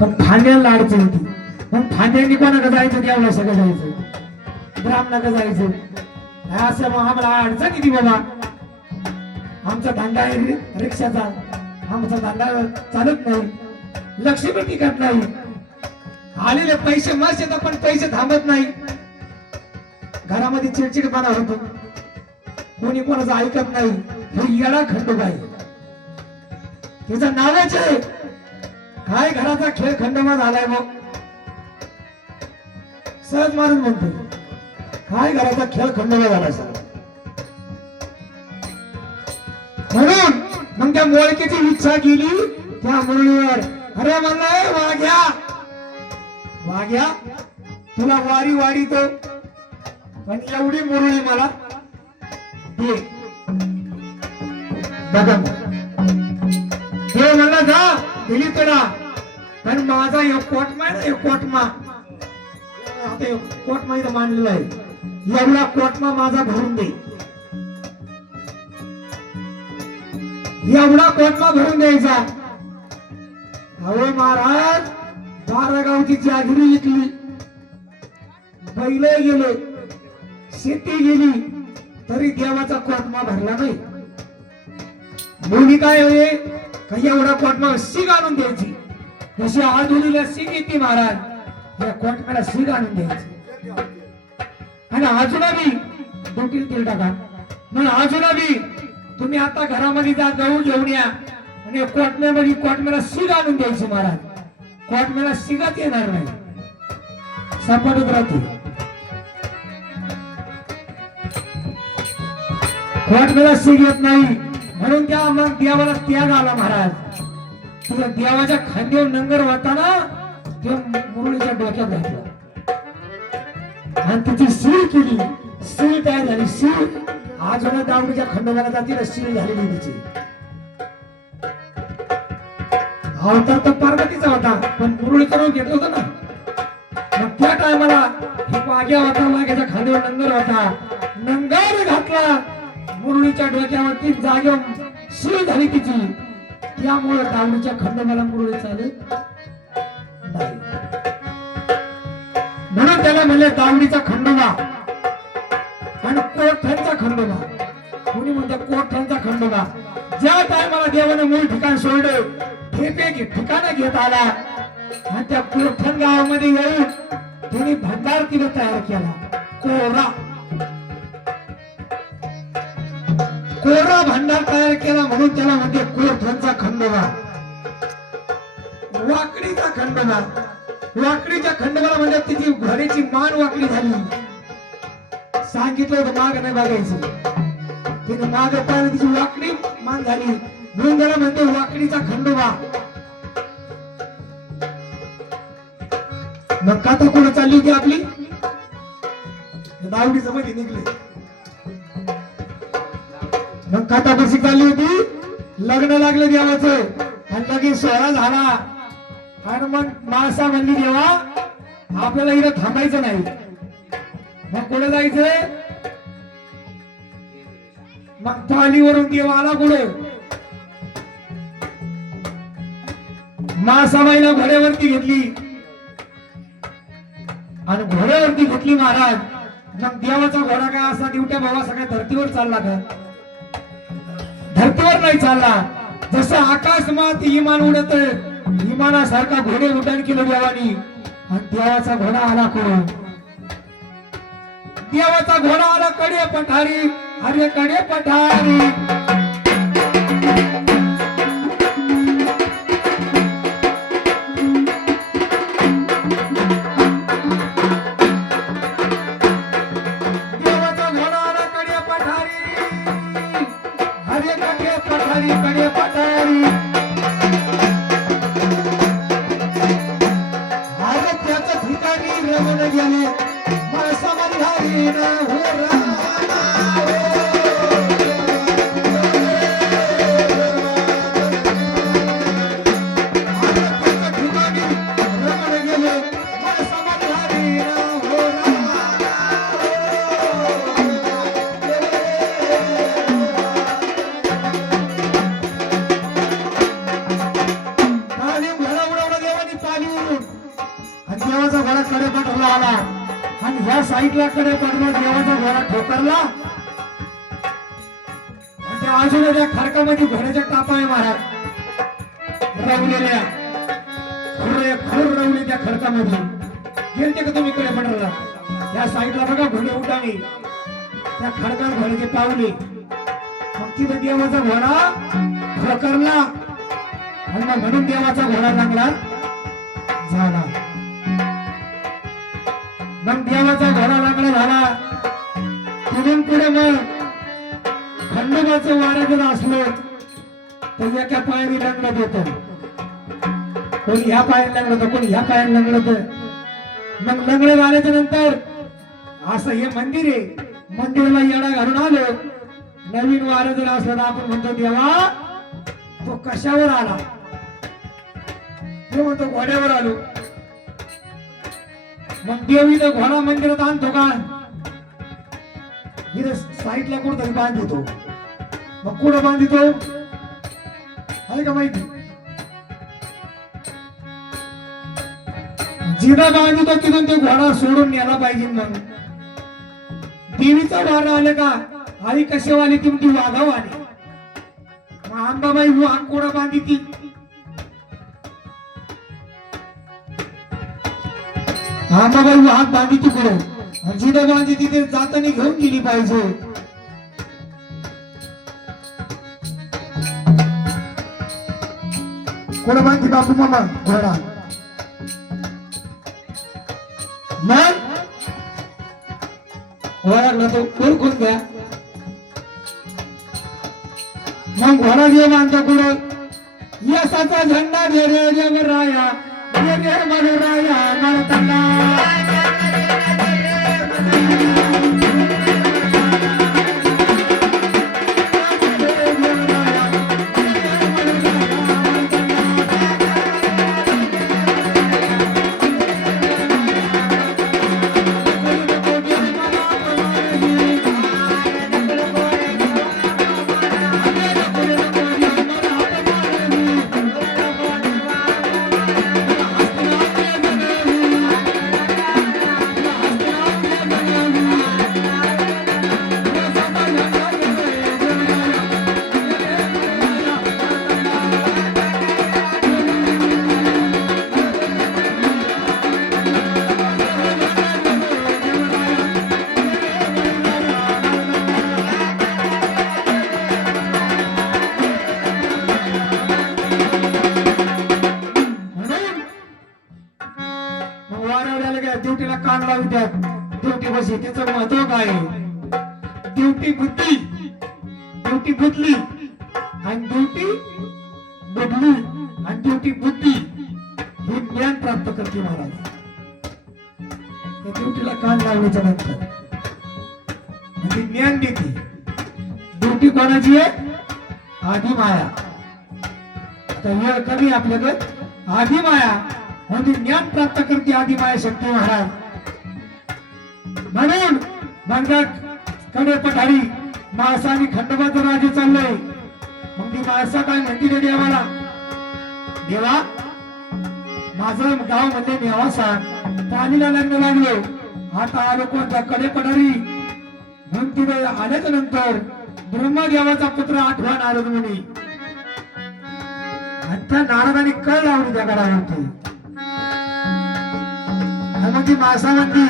पण फांद्याला अडचण होती. मग फांद्यांनी कोणाकडे जायचं, देवाला सगळं जायचं, ब्राह्मणाकडे जायचं. असं मग आम्हाला अडचण येते बाबा. आमचा धंदा आहे रिक्षाचा, आमचा धंदा चालत नाही, लक्ष्मी टिकत नाही, आलेले पैसे मस्त येतात पण पैसे थांबत नाही. घरामध्ये चिडचिडपणा होतो, कोणी कोणाचं ऐकत नाही. हे येडा खंडोबा आहे, त्याचं नावच आहे. काय घराचा खेळ खंडोबा झालाय. मग सहज मारून म्हणतो, काय घराचा खेळ खंडोबा झाला सर. म्हणून मग त्या मोळकीची इच्छा केली त्या मुरळीवर. अरे म्हणलं वाघ्या, वाघ्या तुला वारी वारी तो, पण एवढी मुरळी मला दे. बघा देव म्हणला जा, दिली तुला, पण माझा एक कोटमा आहे ना, एक कोटमा, आता कोटमा इथं मांडलेला आहे, एवढा कोटमा माझा भरून दे. एवढा कोटमा भरून द्यायचा. अहो महाराज, 12 गावची जागिरी विकली, बैल गेले, शेती गेली, तरी देवाचा कोटमा भरला नाही. मुली काय होय का एवढा कोटमा सीग आणून द्यायची. जशी आधुनीला सीग येते महाराज, या कोटम्याला सीग आणून द्यायची. आणि अजूनही डोकील तेल टाका, म्हणून अजूनही तुम्ही आता घरामध्ये जा, गहू घेऊन या आणि कोटम्यामध्ये कोटम्याला सीग आणून द्यायची महाराज. कोटम्याला सीगच येणार नाही, सापडत राहते. कोटम्याला सीग येत नाही, म्हणून त्या मग देवाला त्याग आला महाराज. तुझ्या देवाच्या खांद्यावर नंगर वाटाना ते मुरळीच्या डोक्यात घातला आणि तिची सीळ केली. सीळ तयार झाली. सीळ अजून दावडीच्या खंडोबाला जाते, सीळ झालेली तिची. अवतार तर पार्वतीचा होता, पण मुरळीचा नाव घेतलं होतं ना. मग त्या टायमाला हे वाघ्या होता, वाघ्याच्या खांद्यावर नंगर होता, नंगर घातला मुरळीच्या डोक्यावरती, जागेवर सीळ झाली तिची. त्यामुळे दावडीच्या खंडोबाला मुरळी चालत नाही, म्हणून त्याला म्हणले दावडीचा खंडोबा आणि कोठ्यांचा खंडोबा. कोणी म्हणते कोठ्यांचा खंडोबा. ज्या टायमाला देवाने मूळ ठिकाण सोडलं, ठेपे ठिकाण घेत आला आणि त्या कोठ्यान गावामध्ये येऊन त्यांनी भंडार तिने तयार केला. कोरा कोरा भंडार तयार केला, म्हणून त्याला म्हणते कोठ्यांचा खंडोबा, वाकडीचा खंडोबा. वाकडीच्या खंडोबाला म्हणजे तिची घोड्याची मान वाकडी झाली. सांगितलं होतं माग नाही बघायचं, तिने माग पाहिलं, तिची वाकडी मान झाली, म्हणून त्याला म्हणते वाकडीचा खंडोबा. मग कथा कोण चालली होती आपली, दावडीचं मध्ये निघले. मग कथा कशी चालली होती, लग्न लागलं देवाचं आणि लगेच सोहळा झाला. आणि मग माणसा म्हणली देवा आपल्याला इथं थांबायचं नाही, मग कुठे जायचंय. मग पालीवरून देव आला कुठे, मासाबाईला घोड्यावरती घेतली आणि घोड्यावरती घेतली महाराज. मग देवाचा घोडा काय असा दिवट्या भावा सगळ्या धर्तीवर चालला का, धर्तीवर नाही चालला. जसं आकाश मात इमान उडत, इमानासारखा घोडे उड्डाण केलं देवानी. आणि देवाचा घोडा आला कुठं, देवाचा घोडा आला कडे पठारी. अरे कडे पठारी, देवाचा घोडा आला कडे पठारी. अरे कडे पठारी, कडे पठारी. अरे त्याच्या ठिकाणी रमण गेले माणसामध्ये हरी न हो रामा. आली आणि देवाचा घोडा कडेपठारला आला आणि ह्या साईडला कडेपठारला देवाचा घोडा ठोकरला आणि त्या बाजूला त्या खडकामध्ये घोड्याच्या टापा आहे महाराज रवलेल्या खुर रवली त्या खडकामध्ये गेलते का तुम्ही कडेपठारला या साईडला बघा घोडे उठाणे त्या खडकात घोड्याचे पावले मग तिथं देवाचा घोडा ठोकरला आणि मग म्हणून देवाचा घोडा लागला झाला मग देवाचा घोडा लागला झाला तिथून पुढे मग खंडोबाचं वारा जर असलं तर एका पायाने लंगडत होतं कोणी ह्या पायाने लंगडत कोणी ह्या पायाने लंगडत मग लंगडत आल्याच्या नंतर असं हे मंदिर आहे मंदिराला येडा घालून आलो नवीन वार जर असलं तर आपण म्हणतो देवा तो कशावर आला तो म्हणतो घोड्यावर आलो मग देव इथं घोडा मंदिरात आणतो का इथं साईडला कुठतरी बांधतो मग कुठं बांधतो आहे का माहिती जिथं बांधतो तिथून तो घोडा सोडून नेला पाहिजे मग देवीचा वार आले का आई कशेवाली ती म्हणती वाघाव आली मग अंबाबाई वाघ कोणा बांधी ती अंबाबाई वाघ बांधी ती कुठं जिथं बांधी तिथे जाताना घेऊन गेली पाहिजे कोणा बांधती बापू मामा घोडा मग ओळखला तो ओळखून द्या मग घोडा जे बांधतो कुठं यशाचा झेंडा दे रे देवराया दे रे मनुराया नरतला ड्युटीला कान लावतात ड्युटी बशी त्याचं महत्व काय ड्युटी बुद्धी ड्युटी बुदली आणि ड्युटी बुदली आणि ड्युटी बुद्धी हे ज्ञान प्राप्त करते महाराज ड्युटीला कान लावण्याच्या नंतर ती ज्ञान देते ड्युटी कोणाची आहे आधी माया तर वेळ कमी आपल्याकडे आधी माया म्हणजे ज्ञान प्राप्त करते आधी माया शक्ती महाराज म्हणून मंगत कडे पठारी माळसा आणि खंडोबाचं राज्य चाललंय मग ती माळसा काय म्हणते रे देवाला देवा माझं गाव म्हणजे नेवासा पाणीला लग्न लागलो आता आलो कोणत्या कडे पठारी म्हणून तिथे आल्याच्या नंतर ब्रह्मदेवाचा पुत्र आठवण आलो म्हणे त्या नारदाने कळ लावली त्या गडावरती मग ती माळसा म्हणती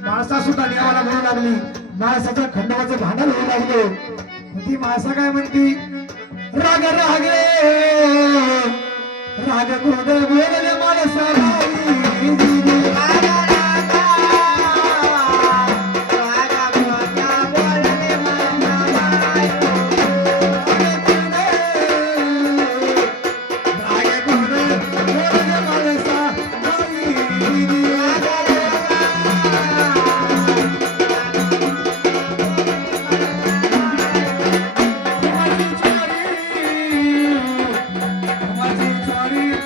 माळसा सुद्धा देवाला म्हणू लागली माळसाचं खंडोबाचं भांडण होऊ लागलं ती माळसा काय म्हणती राग रागे राग क्रोध बोलले माळसा Sorry,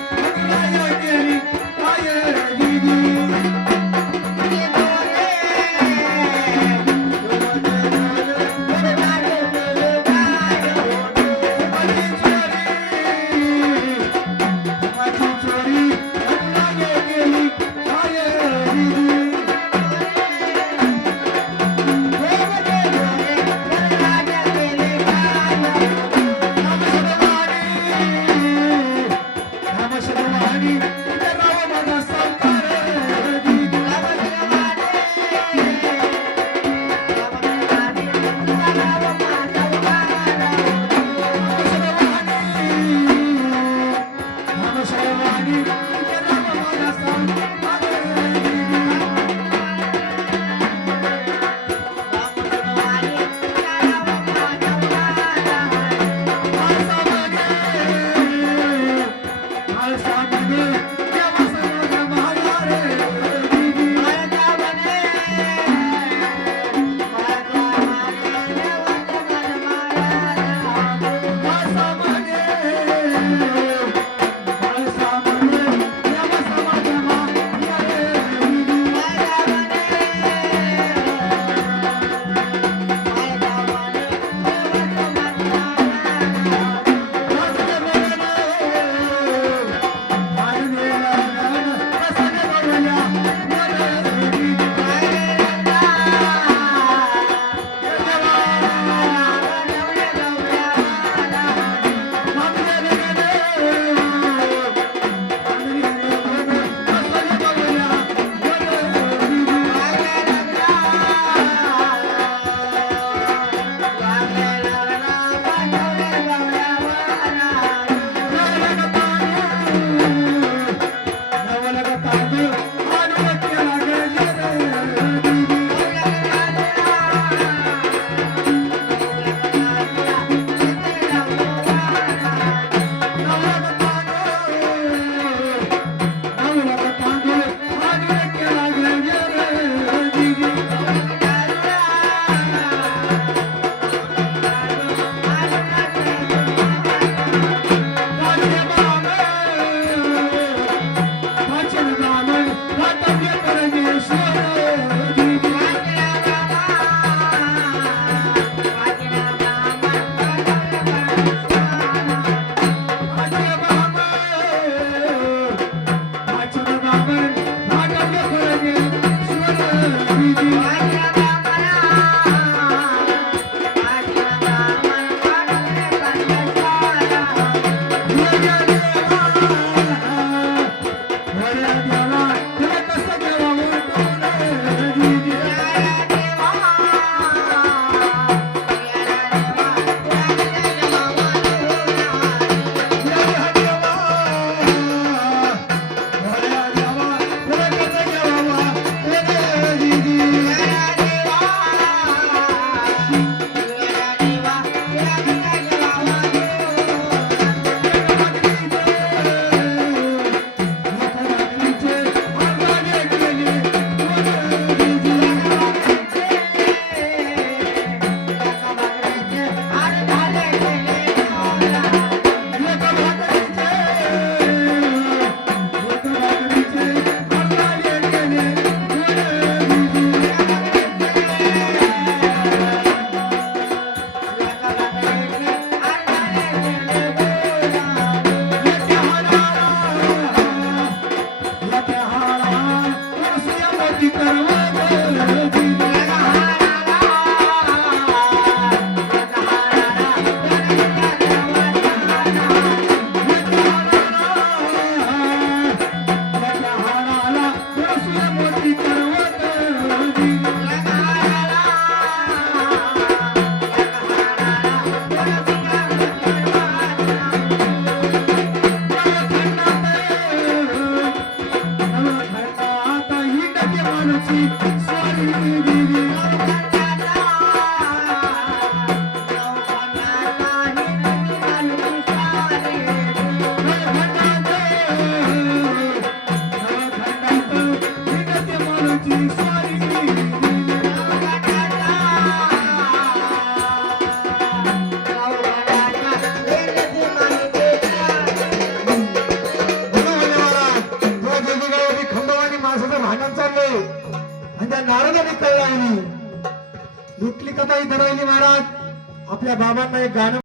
सगवानी तुझे राव माझा सावकार नारदाने कळला इथली कथा इथं राहिली महाराज. आपल्या बाबांना एक गाणं